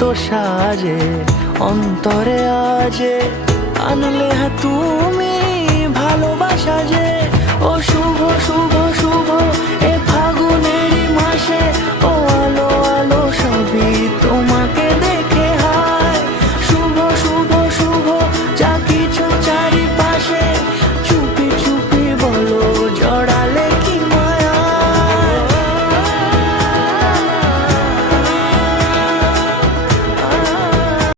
এত সাজে অন্তরে আজে আনলে হ্যাঁ তুমি ভালোবাসা যে। ও শুভ শুভ শুভ এ ফাগুনেরই মাসে, ও